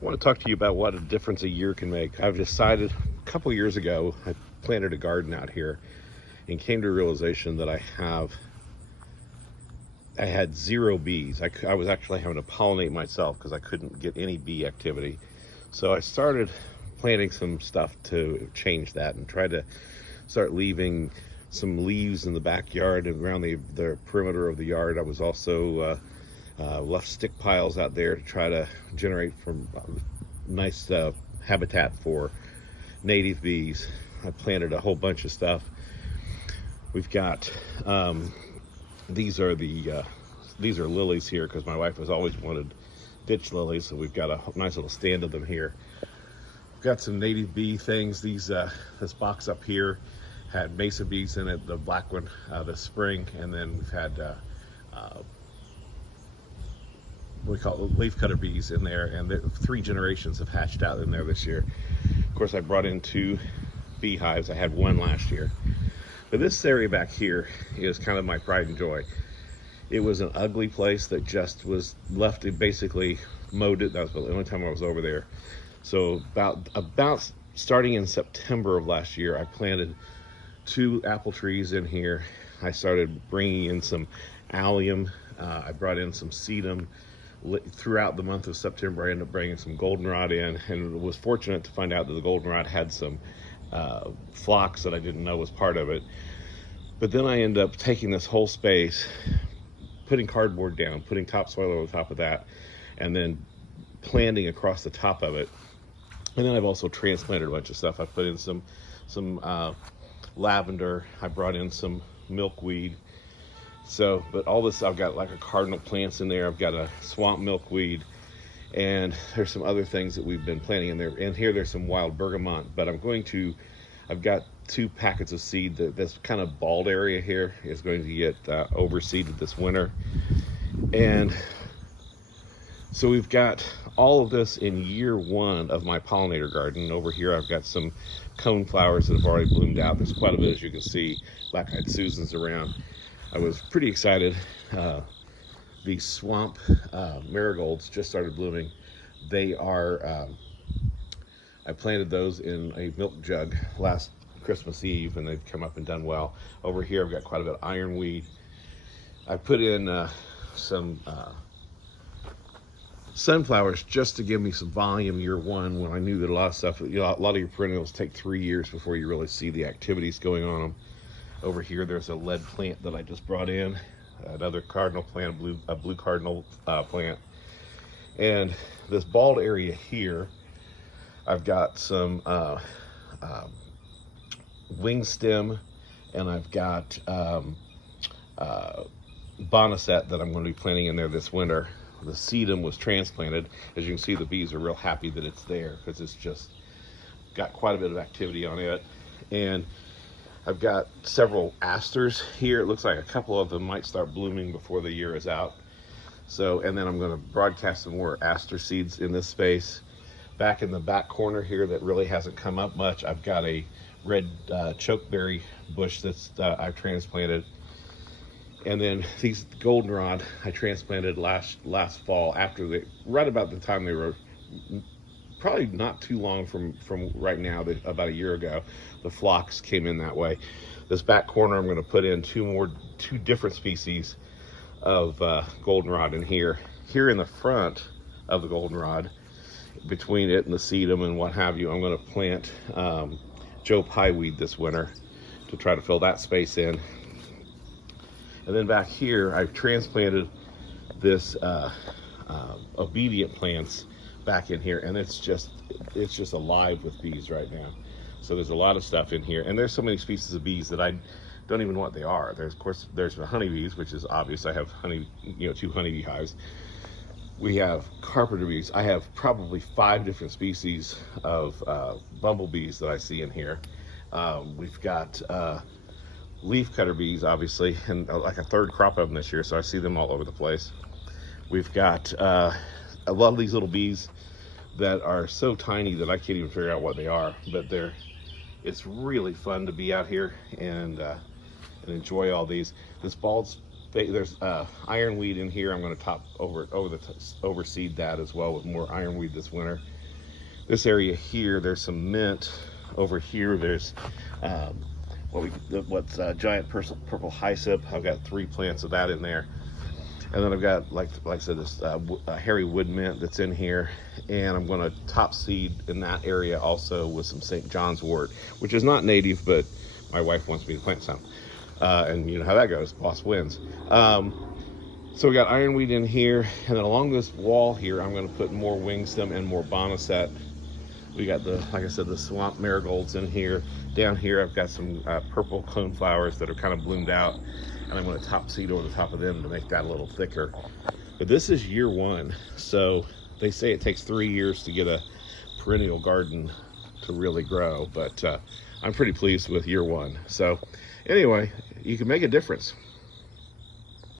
I want to talk to you about what a difference a year can make. I've decided a couple years ago, I planted a garden out here and came to a realization that I had zero bees. I was actually having to pollinate myself because I couldn't get any bee activity. So I started planting some stuff to change that and try to start leaving some leaves in the backyard and around the perimeter of the yard. I was also left stick piles out there to try to generate from nice habitat for native bees. I planted a whole bunch of stuff. We've got these are lilies here because my wife has always wanted ditch lilies, so we've got a nice little stand of them here. We've got some native bee things. This box up here had mesa bees in it, the black one this spring, and then we've had we call it leafcutter bees in there, and 3 generations have hatched out in there this year. Of course, I brought in 2 beehives. I had 1 last year. But this area back here is kind of my pride and joy. It was an ugly place that just was left, it basically mowed it. That was the only time I was over there. So about starting in September of last year, I planted 2 apple trees in here. I started bringing in some Allium. I brought in some Sedum. Throughout the month of September, I ended up bringing some Goldenrod in, and was fortunate to find out that the Goldenrod had some Phlox that I didn't know was part of it. But then I ended up taking this whole space, putting cardboard down, putting topsoil over the top of that, and then planting across the top of it. And then I've also transplanted a bunch of stuff. I put in some lavender. I brought in some milkweed. So, but all this, I've got like a cardinal plants in there. I've got a swamp milkweed, and there's some other things that we've been planting in there. And here there's some wild bergamot, but I've got 2 packets of seed. This kind of bald area here is going to get overseeded this winter. And so we've got all of this in year 1 of my pollinator garden. Over here I've got some cone flowers that have already bloomed out. There's quite a bit, as you can see, black-eyed Susans around. I was pretty excited. These swamp marigolds just started blooming. They are, I planted those in a milk jug last Christmas Eve, and they've come up and done well. Over here I've got quite a bit of ironweed. I put in some sunflowers just to give me some volume year 1, when I knew that a lot of stuff, a lot of your perennials take 3 years before you really see the activities going on them. Over here there's a lead plant that I just brought in, another cardinal plant, a blue cardinal plant. And this bald area here, I've got some wing stem, and I've got bonaset that I'm going to be planting in there this winter. The sedum was transplanted. As you can see, the bees are real happy that it's there because it's just got quite a bit of activity on it. And I've got several asters here. It looks like a couple of them might start blooming before the year is out. So, and then I'm going to broadcast some more aster seeds in this space. Back in the back corner here that really hasn't come up much, I've got a red chokeberry bush that's I've transplanted. And then these goldenrod I transplanted last fall, right about the time they were, probably not too long from right now, about a year ago, the Phlox came in that way. This back corner, I'm going to put in 2 different species of goldenrod in here. Here in the front of the goldenrod, between it and the sedum and what have you, I'm going to plant Joe Pieweed this winter to try to fill that space in. And then back here, I've transplanted this obedient plants back in here, and it's just alive with bees right now. So there's a lot of stuff in here, and there's so many species of bees that I don't even know what they are. There's the honeybees, which is obvious. I have 2 honeybee hives. We have carpenter bees. I have probably 5 different species of bumblebees that I see in here. We've got leafcutter bees, obviously, and like a 3rd crop of them this year, so I see them all over the place. We've got a lot of these little bees that are so tiny that I can't even figure out what they are, but it's really fun to be out here and enjoy all these. This bald There's ironweed in here. I'm going to overseed that as well with more ironweed this winter. This area here, there's some mint. Over here, there's giant purple hyssop. I've got 3 plants of that in there. And then I've got, like I said, this hairy wood mint that's in here. And I'm going to top seed in that area also with some St. John's wort, which is not native, but my wife wants me to plant some. And you know how that goes, boss wins. So we got ironweed in here. And then along this wall here, I'm going to put more wingstem and more boneset. We got like I said, the swamp marigolds in here. Down here, I've got some purple coneflowers that are kind of bloomed out. And I'm going to top seed over the top of them to make that a little thicker. But this is year 1. So they say it takes 3 years to get a perennial garden to really grow. But I'm pretty pleased with year 1. So anyway, you can make a difference.